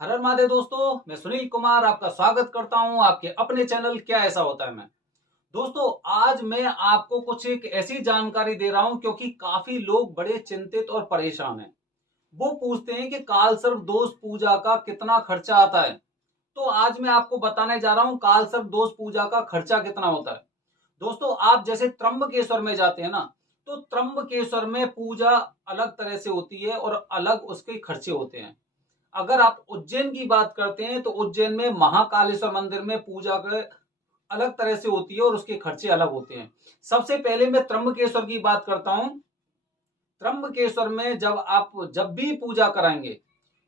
हर हर महादेव दोस्तों, मैं सुनील कुमार आपका स्वागत करता हूं आपके अपने चैनल क्या ऐसा होता है में। दोस्तों, आज मैं आपको कुछ एक ऐसी जानकारी दे रहा हूं क्योंकि काफी लोग बड़े चिंतित और परेशान हैं। वो पूछते हैं कि कालसर्प दोष पूजा का कितना खर्चा आता है। तो आज मैं आपको बताने जा रहा हूं कालसर्प दोष पूजा का खर्चा कितना होता है। दोस्तों, आप जैसे त्र्यंबकेश्वर में जाते हैं ना, तो त्र्यंबकेश्वर में पूजा अलग तरह से होती है और अलग उसके खर्चे होते हैं। अगर आप उज्जैन की बात करते हैं तो उज्जैन में महाकालेश्वर मंदिर में पूजा का अलग तरह से होती है और उसके खर्चे अलग होते हैं। सबसे पहले मैं त्र्यंबकेश्वर की बात करता हूं। त्र्यंबकेश्वर में जब भी पूजा कराएंगे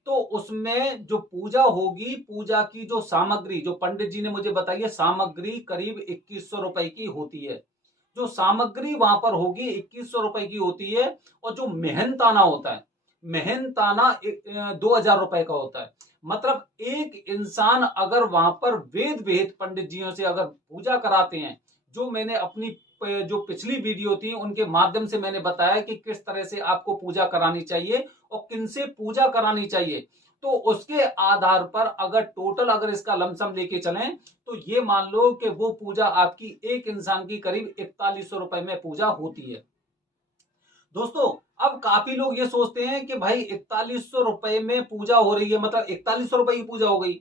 तो उसमें जो पूजा होगी, पूजा की जो सामग्री जो पंडित जी ने मुझे बताई है, सामग्री करीब 2100 रुपए की होती है। जो सामग्री वहां पर होगी 2100 रुपए की होती है। और जो मेहनताना होता है, मेहनताना 2000 रुपए का होता है। मतलब एक इंसान अगर वहां पर वेद वेद पंडित जियों से अगर पूजा कराते हैं, जो मैंने अपनी जो पिछली वीडियो थी उनके माध्यम से मैंने बताया कि किस तरह से आपको पूजा करानी चाहिए और किनसे पूजा करानी चाहिए, तो उसके आधार पर अगर इसका लमसम लेके चलें तो ये मान लो कि वो पूजा आपकी एक इंसान की करीब 4100 रुपए में पूजा होती है। दोस्तों, अब काफी लोग ये सोचते हैं कि भाई 4100 रुपए में पूजा हो रही है, मतलब 4100 रुपए की पूजा हो गई।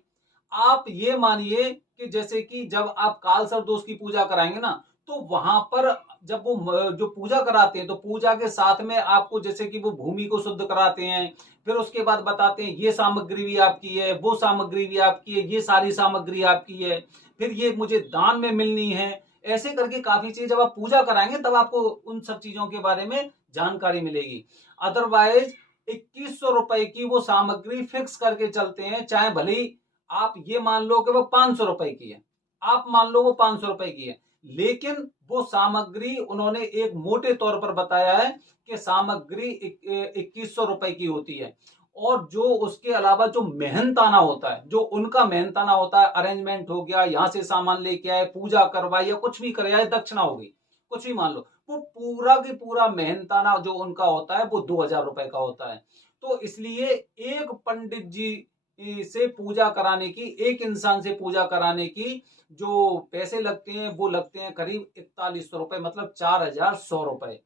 आप ये मानिए कि जैसे कि जब आप कालसर्प दोष की पूजा कराएंगे ना, तो वहां पर जब वो जो पूजा कराते हैं तो पूजा के साथ में आपको जैसे कि वो भूमि को शुद्ध कराते हैं। फिर उसके बाद बताते हैं ये सामग्री भी आपकी है, वो सामग्री भी आपकी है, ये सारी सामग्री आपकी है, फिर ये मुझे दान में मिलनी है। ऐसे करके काफी चीज जब आप पूजा कराएंगे तब आपको उन सब चीजों के बारे में जानकारी मिलेगी। अदरवाइज 2100 रुपए की वो सामग्री फिक्स करके चलते हैं, चाहे भले ही आप ये मान लो कि वो 500 रुपए की है, आप मान लो वो 500 रुपए की है, लेकिन वो सामग्री उन्होंने एक मोटे तौर पर बताया है कि सामग्री 2100 रुपए की होती है। और जो उसके अलावा जो मेहनताना होता है, जो उनका मेहनताना होता है, अरेंजमेंट हो गया, यहां से सामान लेके आए, पूजा करवाई या कुछ भी करे, दक्षिणा हो गई, कुछ भी मान लो, वो पूरा की पूरा मेहनताना जो उनका होता है वो 2000 रुपए का होता है। तो इसलिए एक पंडित जी से पूजा कराने की, एक इंसान से पूजा कराने की जो पैसे लगते हैं वो लगते हैं करीब 4100 रुपए, मतलब 4100 रुपए।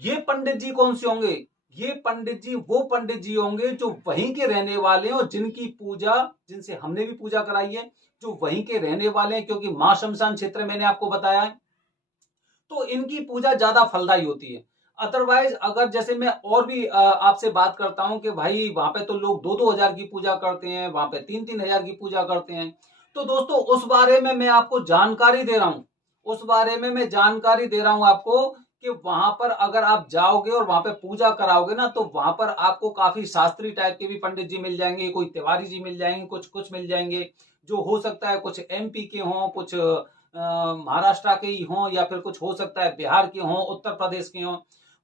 ये पंडित जी कौन से होंगे? ये पंडित जी वो पंडित जी होंगे जो वहीं के रहने वाले हैं और जिनकी पूजा, जिनसे हमने भी पूजा कराई है, जो वहीं के रहने वाले हैं, क्योंकि मां शमशान क्षेत्र मैंने आपको बताया है, तो इनकी पूजा ज्यादा फलदायी होती है। अदरवाइज अगर जैसे मैं और भी आपसे बात करता हूं कि भाई वहां पे तो लोग 2-2 हजार की पूजा करते हैं, वहां पे 3-3 हजार की पूजा करते हैं। तो दोस्तों, उस बारे में मैं आपको जानकारी दे रहा हूं, उस बारे में मैं जानकारी दे रहा हूं आपको कि वहां पर अगर आप जाओगे और वहां पे पूजा कराओगे ना, तो वहां पर आपको काफी शास्त्रीय टाइप के भी पंडित जी मिल जाएंगे, कोई तिवारी जी मिल जाएंगे, कुछ कुछ मिल जाएंगे, जो हो सकता है कुछ एमपी के हों, कुछ महाराष्ट्र के ही हों, या फिर कुछ हो सकता है बिहार के हों, उत्तर प्रदेश के हों।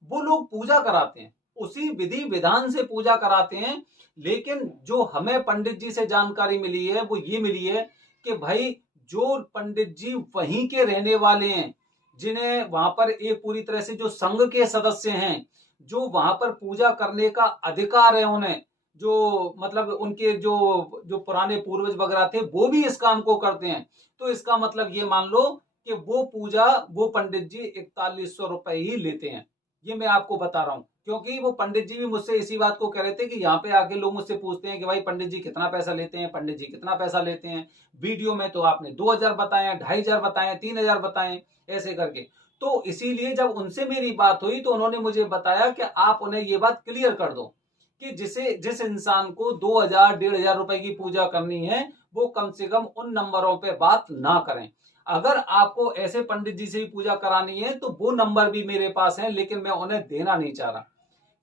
वो लोग पूजा कराते हैं, उसी विधि विधान से पूजा कराते हैं। लेकिन जो हमें पंडित जी से जानकारी मिली है वो ये मिली है कि भाई जो पंडित जी वहीं के रहने वाले हैं, जिन्हें वहां पर एक पूरी तरह से जो संघ के सदस्य हैं, जो वहां पर पूजा करने का अधिकार है उन्हें, जो मतलब उनके जो जो पुराने पूर्वज वगैरह थे वो भी इस काम को करते हैं, तो इसका मतलब ये मान लो कि वो पूजा वो पंडित जी 4100 रुपए ही लेते हैं। ये मैं आपको बता रहा हूं क्योंकि वो पंडित जी भी मुझसे इसी बात को कह रहे थे कि यहाँ पे आके लोग मुझसे पूछते हैं कि भाई पंडित जी कितना पैसा लेते हैं, पंडित जी कितना पैसा लेते हैं। वीडियो में तो आपने 2000 बताए, 2500 बताए, 3000 बताए, ऐसे करके। तो इसीलिए जब उनसे मेरी बात हुई तो उन्होंने मुझे बताया कि आप उन्हें ये बात क्लियर कर दो कि जिस इंसान को 2000 1500 रुपए की पूजा करनी है, वो कम से कम उन नंबरों पे बात ना करें। अगर आपको ऐसे पंडित जी से ही पूजा करानी है तो वो नंबर भी मेरे पास है, लेकिन मैं उन्हें देना नहीं चाह रहा,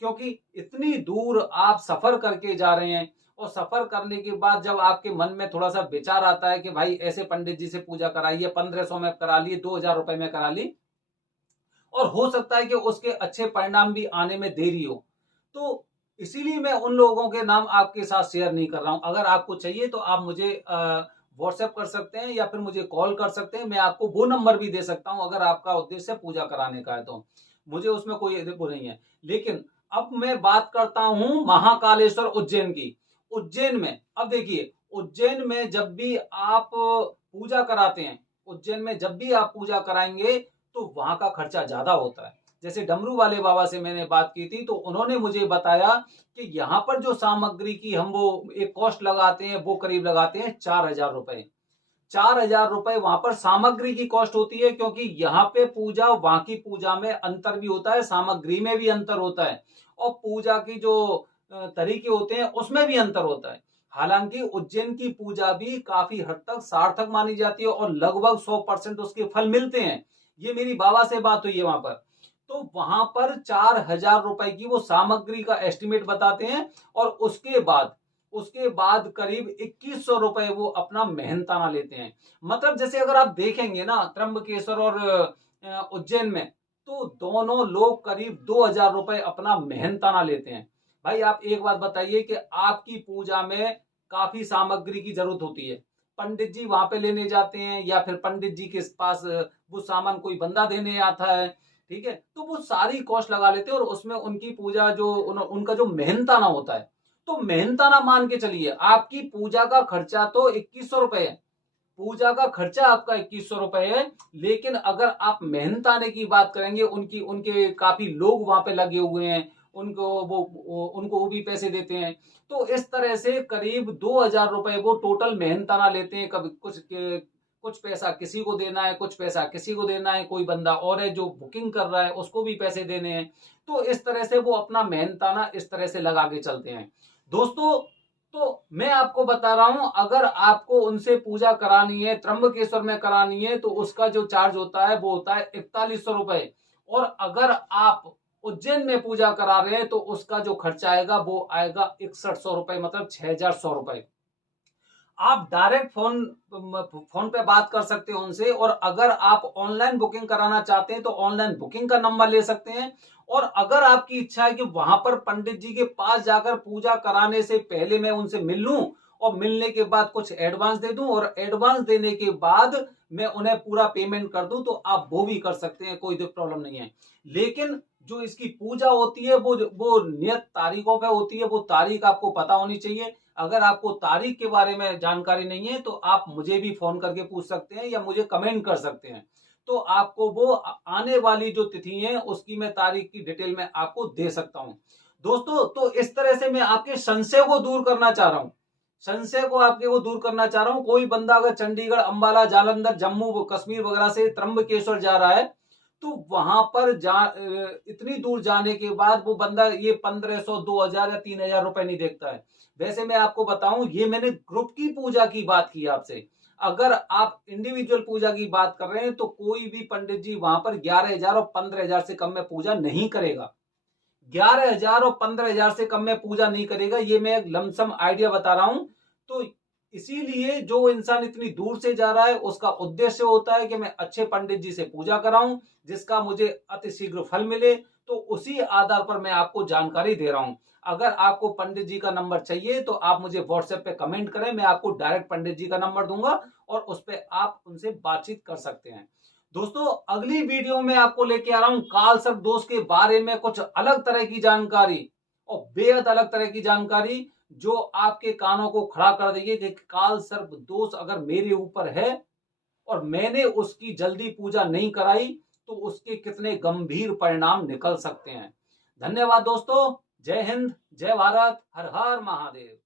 क्योंकि इतनी दूर आप सफर करके जा रहे हैं, और सफर करने के बाद जब आपके मन में थोड़ा सा विचार आता है कि भाई ऐसे पंडित जी से पूजा कराइए, 1500 में करा लिए, 2000 रुपए में करा ली, और हो सकता है कि उसके अच्छे परिणाम भी आने में देरी हो, तो इसीलिए मैं उन लोगों के नाम आपके साथ शेयर नहीं कर रहा हूं। अगर आपको चाहिए तो आप मुझे व्हाट्सएप कर सकते हैं या फिर मुझे कॉल कर सकते हैं, मैं आपको वो नंबर भी दे सकता हूं अगर आपका उद्देश्य पूजा कराने का है तो। मुझे उसमें कोई वो नहीं है। लेकिन अब मैं बात करता हूं महाकालेश्वर उज्जैन की। उज्जैन में, अब देखिए उज्जैन में जब भी आप पूजा कराते हैं, उज्जैन में जब भी आप पूजा कराएंगे तो वहां का खर्चा ज्यादा होता है। जैसे डमरू वाले बाबा से मैंने बात की थी तो उन्होंने मुझे बताया कि यहाँ पर जो सामग्री की हम वो एक कॉस्ट लगाते हैं वो करीब लगाते हैं 4,000 रुपए। 4,000 रुपए वहां पर सामग्री की कॉस्ट होती है, क्योंकि यहाँ पे पूजा वहां की पूजा में अंतर भी होता है, सामग्री में भी अंतर होता है और पूजा की जो तरीके होते हैं उसमें भी अंतर होता है। हालांकि उज्जैन की पूजा भी काफी हद तक सार्थक मानी जाती है और लगभग 100% उसके फल मिलते हैं। ये मेरी बाबा से बात हुई है वहां पर। तो वहां पर 4,000 रुपए की वो सामग्री का एस्टिमेट बताते हैं और उसके बाद करीब 2,100 रुपए वो अपना मेहनताना लेते हैं। मतलब जैसे अगर आप देखेंगे ना त्र्यंबकेश्वर और उज्जैन में, तो दोनों लोग करीब 2,000 रुपए अपना मेहनताना लेते हैं। भाई आप एक बात बताइए कि आपकी पूजा में काफी सामग्री की जरूरत होती है, पंडित जी वहां पे लेने जाते हैं या फिर पंडित जी के पास वो सामान कोई बंदा देने आता है, ठीक है, तो वो सारी कॉस्ट लगा लेते हैं और उसमें उनकी पूजा जो उनका जो मेहनताना होता है, तो मेहनताना मान के चलिए आपकी पूजा का खर्चा तो 2,100 रुपए है, पूजा का खर्चा आपका 2,100 रुपए है। लेकिन अगर आप मेहनताने की बात करेंगे, उनकी उनके काफी लोग वहां पे लगे हुए हैं, उनको वो भी पैसे देते हैं, तो इस तरह से करीब 2,000 रुपए वो टोटल मेहनताना लेते हैं। कभी कुछ पैसा किसी को देना है, कुछ पैसा किसी को देना है, कोई बंदा और है जो बुकिंग कर रहा है उसको भी पैसे देने हैं। तो इस तरह से वो अपना मेहनताना इस तरह से लगा के चलते हैं दोस्तों। तो मैं आपको बता रहा हूं, अगर आपको उनसे पूजा करानी है, त्र्यंबकेश्वर में करानी है, तो उसका जो चार्ज होता है वो होता है 4,100 रुपए। और अगर आप उज्जैन में पूजा करा रहे हैं तो उसका जो खर्चा आएगा वो आएगा 6,100 रुपए, मतलब 6,100 रुपए। आप डायरेक्ट फोन पे बात कर सकते हो उनसे, और अगर आप ऑनलाइन बुकिंग कराना चाहते हैं तो ऑनलाइन बुकिंग का नंबर ले सकते हैं। और अगर आपकी इच्छा है कि वहां पर पंडित जी के पास जाकर पूजा कराने से पहले मैं उनसे मिल लूं और मिलने के बाद कुछ एडवांस दे दूं और एडवांस देने के बाद मैं उन्हें पूरा पेमेंट कर दूं, तो आप वो भी कर सकते हैं, कोई प्रॉब्लम नहीं है। लेकिन जो इसकी पूजा होती है वो नियत तारीखों पे होती है, वो तारीख आपको पता होनी चाहिए। अगर आपको तारीख के बारे में जानकारी नहीं है तो आप मुझे भी फोन करके पूछ सकते हैं या मुझे कमेंट कर सकते हैं, तो आपको वो आने वाली जो तिथि है उसकी मैं तारीख की डिटेल में आपको दे सकता हूं दोस्तों। तो इस तरह से मैं आपके संशय को दूर करना चाह रहा हूं, संशय को आपके वो दूर करना चाह रहा हूं। कोई बंदा अगर चंडीगढ़, अंबाला, जालंधर, जम्मू कश्मीर वगैरह से त्र्यंबकेश्वर जा रहा है, तो वहां पर इतनी दूर जाने के बाद वो बंदा ये 1,500, 2,000 या 3,000 रुपए नहीं देखता है। वैसे मैं आपको बताऊं, ये मैंने ग्रुप की पूजा की बात की आपसे। अगर आप इंडिविजुअल पूजा की बात कर रहे हैं तो कोई भी पंडित जी वहां पर 11,000 और 15,000 से कम में पूजा नहीं करेगा। 11,000 और 15,000 से कम में पूजा नहीं करेगा, ये मैं एक लमसम आइडिया बता रहा हूं। तो इसीलिए जो इंसान इतनी दूर से जा रहा है उसका उद्देश्य होता है कि मैं अच्छे पंडित जी से पूजा कराऊं जिसका मुझे अतिशीघ्र फल मिले। तो उसी आधार पर मैं आपको जानकारी दे रहा हूं। अगर आपको पंडित जी का नंबर चाहिए तो आप मुझे व्हाट्सएप पे कमेंट करें, मैं आपको डायरेक्ट पंडित जी का नंबर दूंगा और उस पर आप उनसे बातचीत कर सकते हैं। दोस्तों अगली वीडियो में आपको लेके आ रहा हूं काल सर्प दोष के बारे में कुछ अलग तरह की जानकारी, और बेहद अलग तरह की जानकारी जो आपके कानों को खड़ा कर देगी कि काल सर्प दोष अगर मेरे ऊपर है और मैंने उसकी जल्दी पूजा नहीं कराई तो उसके कितने गंभीर परिणाम निकल सकते हैं। धन्यवाद दोस्तों, जय हिंद, जय भारत, हर हर महादेव।